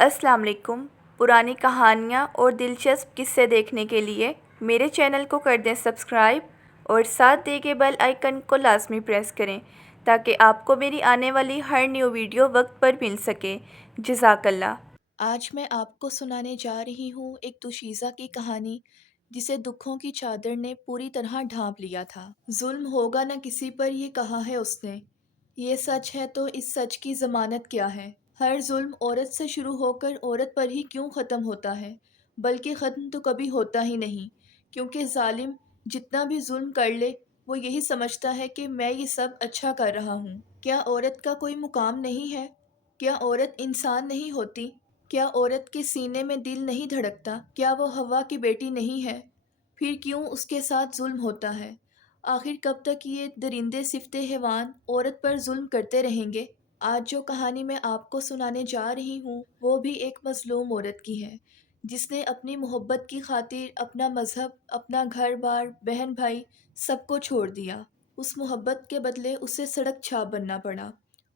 السلام علیکم۔ پرانی کہانیاں اور دلچسپ قصے دیکھنے کے لیے میرے چینل کو کر دیں سبسکرائب اور ساتھ دے کے بیل آئیکن کو لازمی پریس کریں تاکہ آپ کو میری آنے والی ہر نیو ویڈیو وقت پر مل سکے۔ جزاک اللہ۔ آج میں آپ کو سنانے جا رہی ہوں ایک دوشیزہ کی کہانی جسے دکھوں کی چادر نے پوری طرح ڈھانپ لیا تھا۔ ظلم ہوگا نہ کسی پر، یہ کہا ہے اس نے۔ یہ سچ ہے تو اس سچ کی ضمانت کیا ہے؟ ہر ظلم عورت سے شروع ہو کر عورت پر ہی کیوں ختم ہوتا ہے؟ بلکہ ختم تو کبھی ہوتا ہی نہیں، کیونکہ ظالم جتنا بھی ظلم کر لے وہ یہی سمجھتا ہے کہ میں یہ سب اچھا کر رہا ہوں۔ کیا عورت کا کوئی مقام نہیں ہے؟ کیا عورت انسان نہیں ہوتی؟ کیا عورت کے سینے میں دل نہیں دھڑکتا؟ کیا وہ حوا کی بیٹی نہیں ہے؟ پھر کیوں اس کے ساتھ ظلم ہوتا ہے؟ آخر کب تک یہ درندے صفت حیوان عورت پر ظلم کرتے رہیں گے؟ آج جو کہانی میں آپ کو سنانے جا رہی ہوں وہ بھی ایک مظلوم عورت کی ہے، جس نے اپنی محبت کی خاطر اپنا مذہب، اپنا گھر بار، بہن بھائی سب کو چھوڑ دیا۔ اس محبت کے بدلے اسے سڑک چھاپ بننا پڑا۔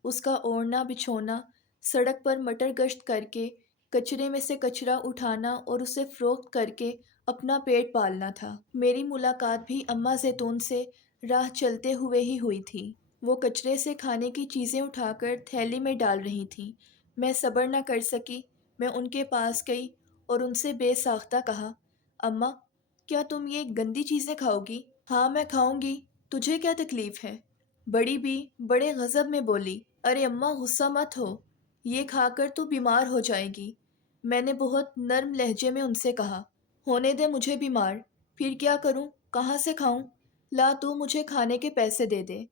اس کا اوڑھنا بچھونا، سڑک پر مٹر گشت کر کے کچرے میں سے کچرا اٹھانا اور اسے فروخت کر کے اپنا پیٹ پالنا تھا۔ میری ملاقات بھی اماں زیتون سے راہ چلتے ہوئے ہی ہوئی تھی۔ وہ کچرے سے کھانے کی چیزیں اٹھا کر تھیلی میں ڈال رہی تھیں۔ میں صبر نہ کر سکی، میں ان کے پاس گئی اور ان سے بے ساختہ کہا، اماں، کیا تم یہ گندی چیزیں کھاؤ گی؟ ہاں میں کھاؤں گی، تجھے کیا تکلیف ہے؟ بڑی بھی بڑے غضب میں بولی، ارے اماں غصہ مت ہو، یہ کھا کر تو بیمار ہو جائے گی۔ میں نے بہت نرم لہجے میں ان سے کہا، ہونے دے مجھے بیمار، پھر کیا کروں، کہاں سے کھاؤں؟ لا تو مجھے کھانے کے پیسے دے دے۔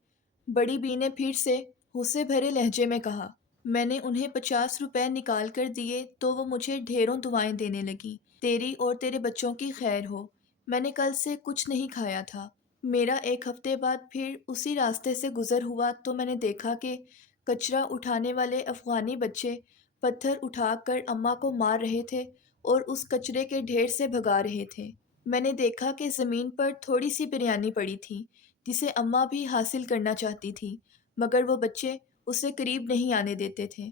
بڑی بی نے پھر سے غصے بھرے لہجے میں کہا۔ میں نے انہیں 50 روپے نکال کر دیے تو وہ مجھے ڈھیروں دعائیں دینے لگی، تیری اور تیرے بچوں کی خیر ہو، میں نے کل سے کچھ نہیں کھایا تھا۔ میرا ایک ہفتے بعد پھر اسی راستے سے گزر ہوا تو میں نے دیکھا کہ کچرا اٹھانے والے افغانی بچے پتھر اٹھا کر اماں کو مار رہے تھے اور اس کچرے کے ڈھیر سے بھگا رہے تھے۔ میں نے دیکھا کہ زمین پر تھوڑی سی بریانی پڑی تھی جسے اماں بھی حاصل کرنا چاہتی تھی، مگر وہ بچے اسے قریب نہیں آنے دیتے تھے۔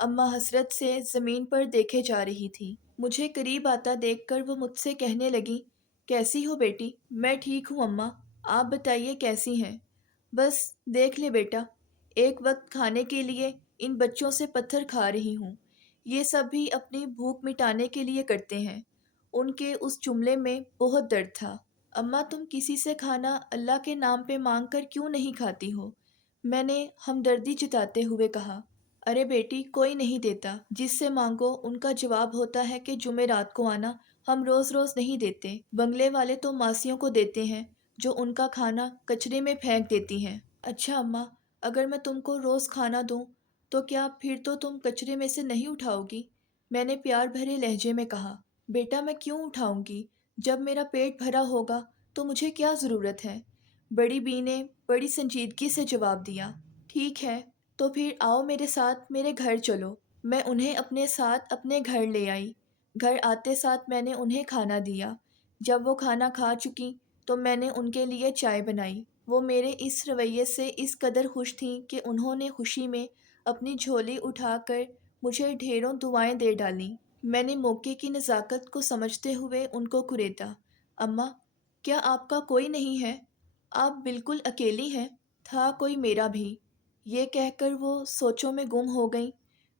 اماں حسرت سے زمین پر دیکھے جا رہی تھی۔ مجھے قریب آتا دیکھ کر وہ مجھ سے کہنے لگی، کیسی ہو بیٹی؟ میں ٹھیک ہوں اماں، آپ بتائیے کیسی ہیں؟ بس دیکھ لے بیٹا، ایک وقت کھانے کے لیے ان بچوں سے پتھر کھا رہی ہوں۔ یہ سب بھی اپنی بھوک مٹانے کے لیے کرتے ہیں۔ ان کے اس جملے میں بہت درد تھا۔ اماں، تم کسی سے کھانا اللہ کے نام پہ مانگ کر کیوں نہیں کھاتی ہو؟ میں نے ہمدردی جتاتے ہوئے کہا، ارے بیٹی، کوئی نہیں دیتا، جس سے مانگو ان کا جواب ہوتا ہے کہ جمعرات کو آنا، ہم روز روز نہیں دیتے، بنگلے والے تو ماسیوں کو دیتے ہیں جو ان کا کھانا کچرے میں پھینک دیتی ہیں۔ اچھا اماں، اگر میں تم کو روز کھانا دوں تو کیا پھر تو تم کچرے میں سے نہیں اٹھاؤ گی؟ میں نے پیار بھرے لہجے میں کہا، بیٹا میں کیوں اٹھاؤں گی؟ جب میرا پیٹ بھرا ہوگا تو مجھے کیا ضرورت ہے؟ بڑی بی نے بڑی سنجیدگی سے جواب دیا، ٹھیک ہے تو پھر آؤ میرے ساتھ میرے گھر چلو۔ میں انہیں اپنے ساتھ اپنے گھر لے آئی۔ گھر آتے ساتھ میں نے انہیں کھانا دیا۔ جب وہ کھانا کھا چکی تو میں نے ان کے لیے چائے بنائی۔ وہ میرے اس رویے سے اس قدر خوش تھیں کہ انہوں نے خوشی میں اپنی جھولی اٹھا کر مجھے ڈھیروں دعائیں دے ڈالیں۔ میں نے موقع کی نزاکت کو سمجھتے ہوئے ان کو کریدا، اماں، کیا آپ کا کوئی نہیں ہے؟ آپ بالکل اکیلی ہیں؟ تھا کوئی میرا بھی۔ یہ کہہ کر وہ سوچوں میں گم ہو گئیں۔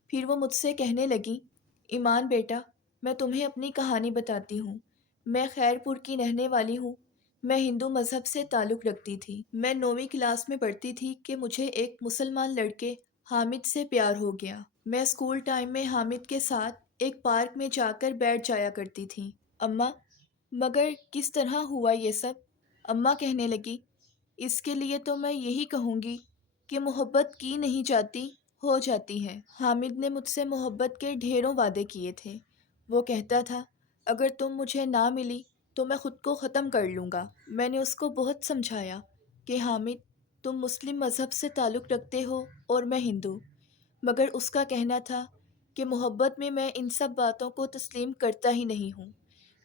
پھر وہ مجھ سے کہنے لگیں، ایمان بیٹا، میں تمہیں اپنی کہانی بتاتی ہوں۔ میں خیر پور کی رہنے والی ہوں۔ میں ہندو مذہب سے تعلق رکھتی تھی۔ میں 9ویں کلاس میں پڑھتی تھی کہ مجھے ایک مسلمان لڑکے حامد سے پیار ہو گیا۔ میں اسکول ٹائم میں حامد کے ساتھ ایک پارک میں جا کر بیٹھ جایا کرتی تھی۔ اماں، مگر کس طرح ہوا یہ سب؟ اماں کہنے لگی، اس کے لیے تو میں یہی کہوں گی کہ محبت کی نہیں جاتی، ہو جاتی ہے۔ حامد نے مجھ سے محبت کے ڈھیروں وعدے کیے تھے۔ وہ کہتا تھا، اگر تم مجھے نہ ملی تو میں خود کو ختم کر لوں گا۔ میں نے اس کو بہت سمجھایا کہ حامد، تم مسلم مذہب سے تعلق رکھتے ہو اور میں ہندو، مگر اس کا کہنا تھا کہ محبت میں میں ان سب باتوں کو تسلیم کرتا ہی نہیں ہوں۔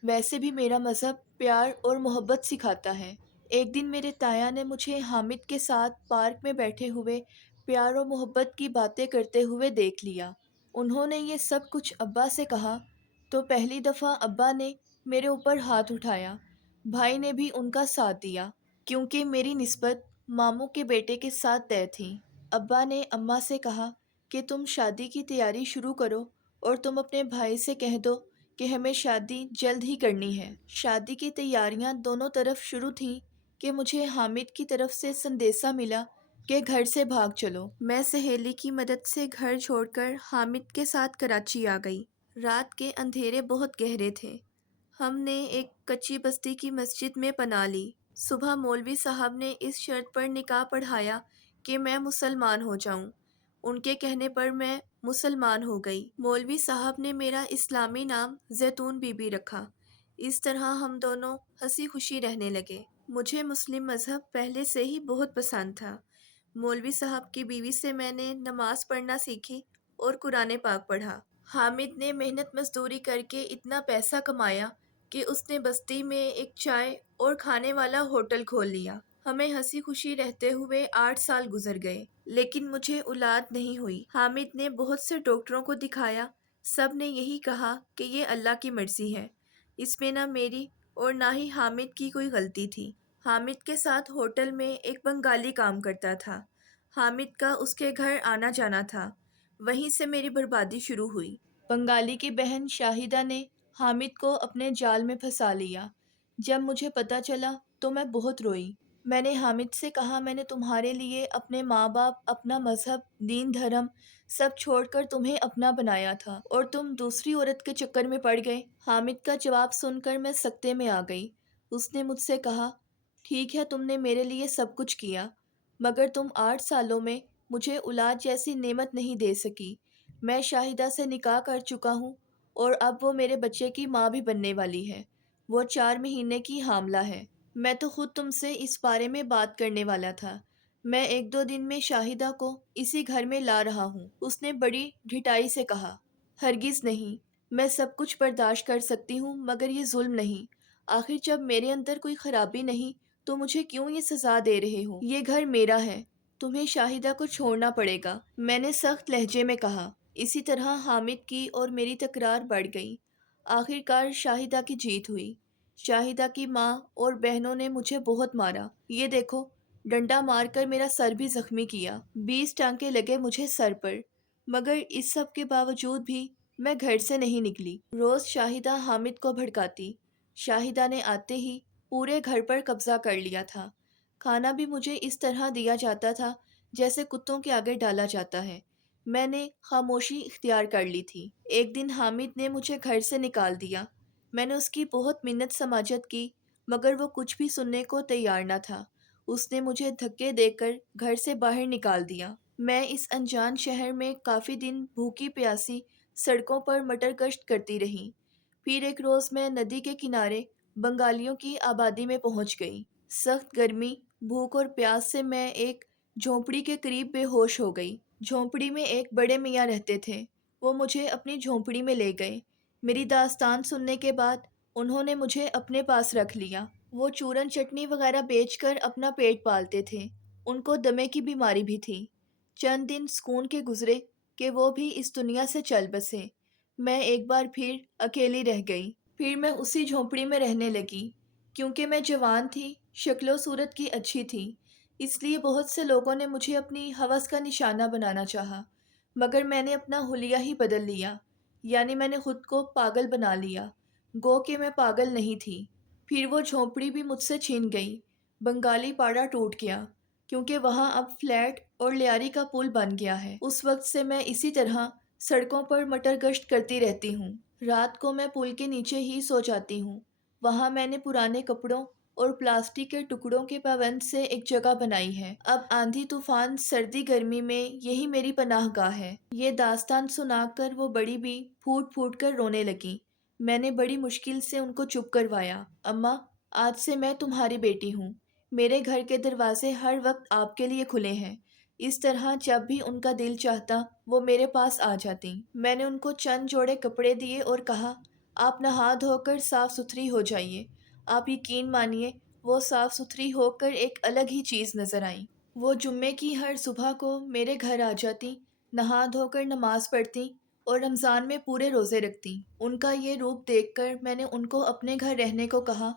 ویسے بھی میرا مذہب پیار اور محبت سکھاتا ہے۔ ایک دن میرے تایا نے مجھے حامد کے ساتھ پارک میں بیٹھے ہوئے پیار و محبت کی باتیں کرتے ہوئے دیکھ لیا۔ انہوں نے یہ سب کچھ ابا سے کہا تو پہلی دفعہ ابا نے میرے اوپر ہاتھ اٹھایا۔ بھائی نے بھی ان کا ساتھ دیا کیونکہ میری نسبت ماموں کے بیٹے کے ساتھ طے تھی۔ ابا نے اماں سے کہا کہ تم شادی کی تیاری شروع کرو اور تم اپنے بھائی سے کہہ دو کہ ہمیں شادی جلد ہی کرنی ہے۔ شادی کی تیاریاں دونوں طرف شروع تھیں کہ مجھے حامد کی طرف سے سندیسہ ملا کہ گھر سے بھاگ چلو۔ میں سہیلی کی مدد سے گھر چھوڑ کر حامد کے ساتھ کراچی آ گئی۔ رات کے اندھیرے بہت گہرے تھے۔ ہم نے ایک کچی بستی کی مسجد میں پناہ لی۔ صبح مولوی صاحب نے اس شرط پر نکاح پڑھایا کہ میں مسلمان ہو جاؤں۔ ان کے کہنے پر میں مسلمان ہو گئی۔ مولوی صاحب نے میرا اسلامی نام زیتون بی بی رکھا۔ اس طرح ہم دونوں ہنسی خوشی رہنے لگے۔ مجھے مسلم مذہب پہلے سے ہی بہت پسند تھا۔ مولوی صاحب کی بیوی سے میں نے نماز پڑھنا سیکھی اور قرآن پاک پڑھا۔ حامد نے محنت مزدوری کر کے اتنا پیسہ کمایا کہ اس نے بستی میں ایک چائے اور کھانے والا ہوٹل کھول لیا۔ ہمیں ہنسی خوشی رہتے ہوئے 8 سال گزر گئے، لیکن مجھے اولاد نہیں ہوئی۔ حامد نے بہت سے ڈاکٹروں کو دکھایا، سب نے یہی کہا کہ یہ اللہ کی مرضی ہے، اس میں نہ میری اور نہ ہی حامد کی کوئی غلطی تھی۔ حامد کے ساتھ ہوٹل میں ایک بنگالی کام کرتا تھا۔ حامد کا اس کے گھر آنا جانا تھا، وہیں سے میری بربادی شروع ہوئی۔ بنگالی کی بہن شاہدہ نے حامد کو اپنے جال میں پھنسا لیا۔ جب مجھے پتہ چلا تو میں بہت روئی۔ میں نے حامد سے کہا میں نے تمہارے لیے اپنے ماں باپ، اپنا مذہب، دین دھرم سب چھوڑ کر تمہیں اپنا بنایا تھا اور تم دوسری عورت کے چکر میں پڑ گئے۔ حامد کا جواب سن کر میں سکتے میں آ گئی۔ اس نے مجھ سے کہا ٹھیک ہے تم نے میرے لیے سب کچھ کیا، مگر تم 8 سالوں میں مجھے اولاد جیسی نعمت نہیں دے سکی۔ میں شاہدہ سے نکاح کر چکا ہوں اور اب وہ میرے بچے کی ماں بھی بننے والی ہے۔ وہ 4 مہینے کی حاملہ ہے۔ میں تو خود تم سے اس بارے میں بات کرنے والا تھا۔ میں 1-2 دن میں شاہدہ کو اسی گھر میں لا رہا ہوں۔ اس نے بڑی ڈھٹائی سے کہا ہرگز نہیں، میں سب کچھ برداشت کر سکتی ہوں مگر یہ ظلم نہیں۔ آخر جب میرے اندر کوئی خرابی نہیں تو مجھے کیوں یہ سزا دے رہے ہو؟ یہ گھر میرا ہے، تمہیں شاہدہ کو چھوڑنا پڑے گا، میں نے سخت لہجے میں کہا۔ اسی طرح حامد کی اور میری تکرار بڑھ گئی۔ آخر کار شاہدہ کی جیت ہوئی۔ شاہدہ کی ماں اور بہنوں نے مجھے بہت مارا۔ یہ دیکھو، ڈنڈا مار کر میرا سر بھی زخمی کیا۔ 20 ٹانکے لگے مجھے سر پر، مگر اس سب کے باوجود بھی میں گھر سے نہیں نکلی۔ روز شاہدہ حامد کو بھڑکاتی۔ شاہدہ نے آتے ہی پورے گھر پر قبضہ کر لیا تھا۔ کھانا بھی مجھے اس طرح دیا جاتا تھا جیسے کتوں کے آگے ڈالا جاتا ہے۔ میں نے خاموشی اختیار کر لی تھی۔ ایک دن حامد نے مجھے گھر سے نکال دیا۔ میں نے اس کی بہت منت سماجت کی مگر وہ کچھ بھی سننے کو تیار نہ تھا۔ اس نے مجھے دھکے دے کر گھر سے باہر نکال دیا۔ میں اس انجان شہر میں کافی دن بھوکی پیاسی سڑکوں پر مٹر گشت کرتی رہی۔ پھر ایک روز میں ندی کے کنارے بنگالیوں کی آبادی میں پہنچ گئی۔ سخت گرمی، بھوک اور پیاس سے میں ایک جھونپڑی کے قریب بے ہوش ہو گئی۔ جھونپڑی میں ایک بڑے میاں رہتے تھے۔ وہ مجھے اپنی جھونپڑی میں لے گئے۔ میری داستان سننے کے بعد انہوں نے مجھے اپنے پاس رکھ لیا۔ وہ چورن چٹنی وغیرہ بیچ کر اپنا پیٹ پالتے تھے۔ ان کو دمے کی بیماری بھی تھی۔ چند دن سکون کے گزرے کہ وہ بھی اس دنیا سے چل بسے۔ میں ایک بار پھر اکیلی رہ گئی۔ پھر میں اسی جھونپڑی میں رہنے لگی۔ کیونکہ میں جوان تھی، شکل و صورت کی اچھی تھی، اس لیے بہت سے لوگوں نے مجھے اپنی ہوس کا نشانہ بنانا چاہا، مگر میں نے اپنا حلیہ ہی بدل لیا، یعنی میں نے خود کو پاگل بنا لیا، گو کہ میں پاگل نہیں تھی۔ پھر وہ جھونپڑی بھی مجھ سے چھین گئی۔ بنگالی پاڑا ٹوٹ گیا کیونکہ وہاں اب فلیٹ اور لیاری کا پل بن گیا ہے۔ اس وقت سے میں اسی طرح سڑکوں پر مٹر گشت کرتی رہتی ہوں۔ رات کو میں پل کے نیچے ہی سو جاتی ہوں۔ وہاں میں نے پرانے کپڑوں اور پلاسٹک کے ٹکڑوں کے پابند سے ایک جگہ بنائی ہے۔ اب آندھی طوفان سردی گرمی میں یہی میری پناہ گاہ ہے۔ یہ داستان سنا کر وہ بڑی بھی پھوٹ پھوٹ کر رونے لگی۔ میں نے بڑی مشکل سے ان کو چپ کروایا۔ اماں، آج سے میں تمہاری بیٹی ہوں۔ میرے گھر کے دروازے ہر وقت آپ کے لیے کھلے ہیں۔ اس طرح جب بھی ان کا دل چاہتا وہ میرے پاس آ جاتی۔ میں نے ان کو چند جوڑے کپڑے دیے اور کہا آپ نہا دھو کر صاف ستھری ہو جائیے۔ آپ یقین مانیے وہ صاف ستھری ہو کر ایک الگ ہی چیز نظر آئیں۔ وہ جمعے کی ہر صبح کو میرے گھر آ جاتی، نہا دھو کر نماز پڑھتی اور رمضان میں پورے روزے رکھتیں۔ ان کا یہ روپ دیکھ کر میں نے ان کو اپنے گھر رہنے کو کہا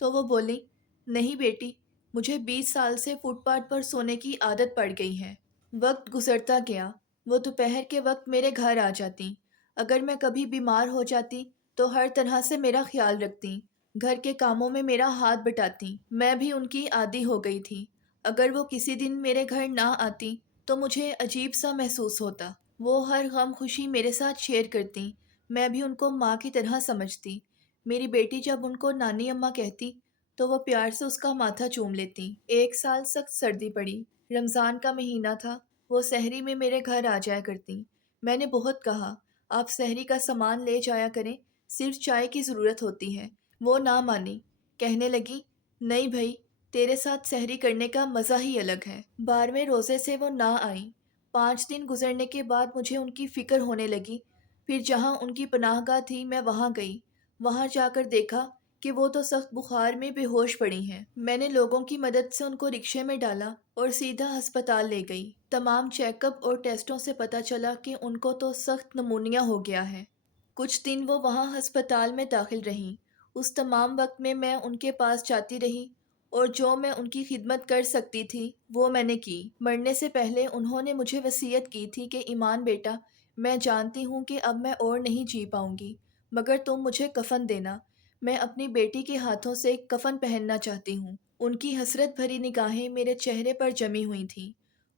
تو وہ بولی، نہیں بیٹی، مجھے 20 سال سے فٹ پاتھ پر سونے کی عادت پڑ گئی ہے۔ وقت گزرتا گیا، وہ دوپہر کے وقت میرے گھر آ جاتی۔ اگر میں کبھی بیمار ہو جاتی تو ہر طرح سے میرا خیال رکھتی، گھر کے کاموں میں میرا ہاتھ بٹاتی۔ میں بھی ان کی عادی ہو گئی تھی۔ اگر وہ کسی دن میرے گھر نہ آتی تو مجھے عجیب سا محسوس ہوتا۔ وہ ہر غم خوشی میرے ساتھ شیئر کرتی، میں بھی ان کو ماں کی طرح سمجھتی۔ میری بیٹی جب ان کو نانی اماں کہتی تو وہ پیار سے اس کا ماتھا چوم لیتی۔ 1 سال سخت سردی پڑی، رمضان کا مہینہ تھا، وہ سحری میں میرے گھر آ جایا کرتی۔ میں نے بہت کہا، آپ سحری کا سامان لے جایا کریں، صرف چائے کی ضرورت ہوتی ہے۔ وہ نہ مانی، کہنے لگی، نہیں بھائی، تیرے ساتھ سحری کرنے کا مزہ ہی الگ ہے۔ 12ویں روزے سے وہ نہ آئیں۔ 5 دن گزرنے کے بعد مجھے ان کی فکر ہونے لگی۔ پھر جہاں ان کی پناہ گاہ تھی میں وہاں گئی۔ وہاں جا کر دیکھا کہ وہ تو سخت بخار میں بے ہوش پڑی ہیں۔ میں نے لوگوں کی مدد سے ان کو رکشے میں ڈالا اور سیدھا ہسپتال لے گئی۔ تمام چیک اپ اور ٹیسٹوں سے پتہ چلا کہ ان کو تو سخت نمونیا ہو گیا ہے۔ کچھ دن وہ وہاں ہسپتال میں داخل رہیں۔ اس تمام وقت میں ان کے پاس جاتی رہی اور جو میں ان کی خدمت کر سکتی تھی وہ میں نے کی۔ مرنے سے پہلے انہوں نے مجھے وصیت کی تھی کہ ایمان بیٹا، میں جانتی ہوں کہ اب میں اور نہیں جی پاؤں گی، مگر تم مجھے کفن دینا۔ میں اپنی بیٹی کے ہاتھوں سے کفن پہننا چاہتی ہوں۔ ان کی حسرت بھری نگاہیں میرے چہرے پر جمی ہوئی تھیں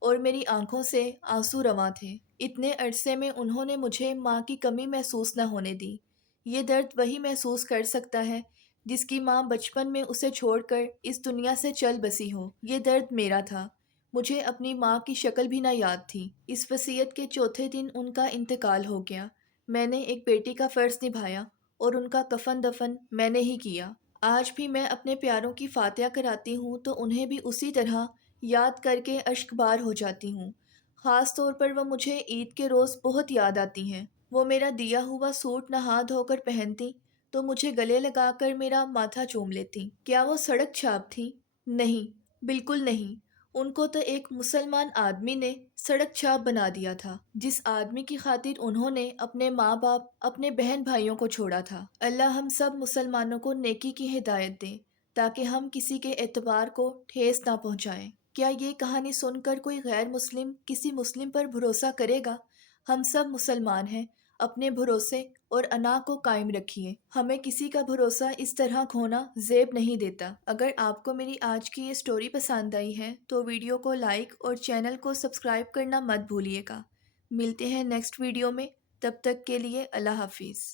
اور میری آنکھوں سے آنسو رواں تھے۔ اتنے عرصے میں انہوں نے مجھے ماں کی کمی محسوس نہ ہونے دی۔ یہ درد وہی محسوس کر سکتا ہے جس کی ماں بچپن میں اسے چھوڑ کر اس دنیا سے چل بسی ہو۔ یہ درد میرا تھا۔ مجھے اپنی ماں کی شکل بھی نہ یاد تھی۔ اس وصیت کے چوتھے دن ان کا انتقال ہو گیا۔ میں نے ایک بیٹی کا فرض نبھایا اور ان کا کفن دفن میں نے ہی کیا۔ آج بھی میں اپنے پیاروں کی فاتحہ کراتی ہوں تو انہیں بھی اسی طرح یاد کر کے اشک بار ہو جاتی ہوں۔ خاص طور پر وہ مجھے عید کے روز بہت یاد آتی ہیں۔ وہ میرا دیا ہوا سوٹ نہا دھو کر پہنتی تو مجھے گلے لگا کر میرا ماتھا چوم لیتی۔ کیا وہ سڑک چھاپ تھی؟ نہیں، بالکل نہیں۔ ان کو تو ایک مسلمان آدمی نے سڑک چھاپ بنا دیا تھا، جس آدمی کی خاطر انہوں نے اپنے ماں باپ، اپنے بہن بھائیوں کو چھوڑا تھا۔ اللہ ہم سب مسلمانوں کو نیکی کی ہدایت دے تاکہ ہم کسی کے اعتبار کو ٹھیس نہ پہنچائیں۔ کیا یہ کہانی سن کر کوئی غیر مسلم کسی مسلم پر بھروسہ کرے گا؟ ہم سب مسلمان ہیں، اپنے بھروسے اور انا کو قائم رکھیے۔ ہمیں کسی کا بھروسہ اس طرح کھونا زیب نہیں دیتا۔ اگر آپ کو میری آج کی یہ سٹوری پسند آئی ہے تو ویڈیو کو لائک اور چینل کو سبسکرائب کرنا مت بھولیے گا۔ ملتے ہیں نیکسٹ ویڈیو میں، تب تک کے لیے اللہ حافظ۔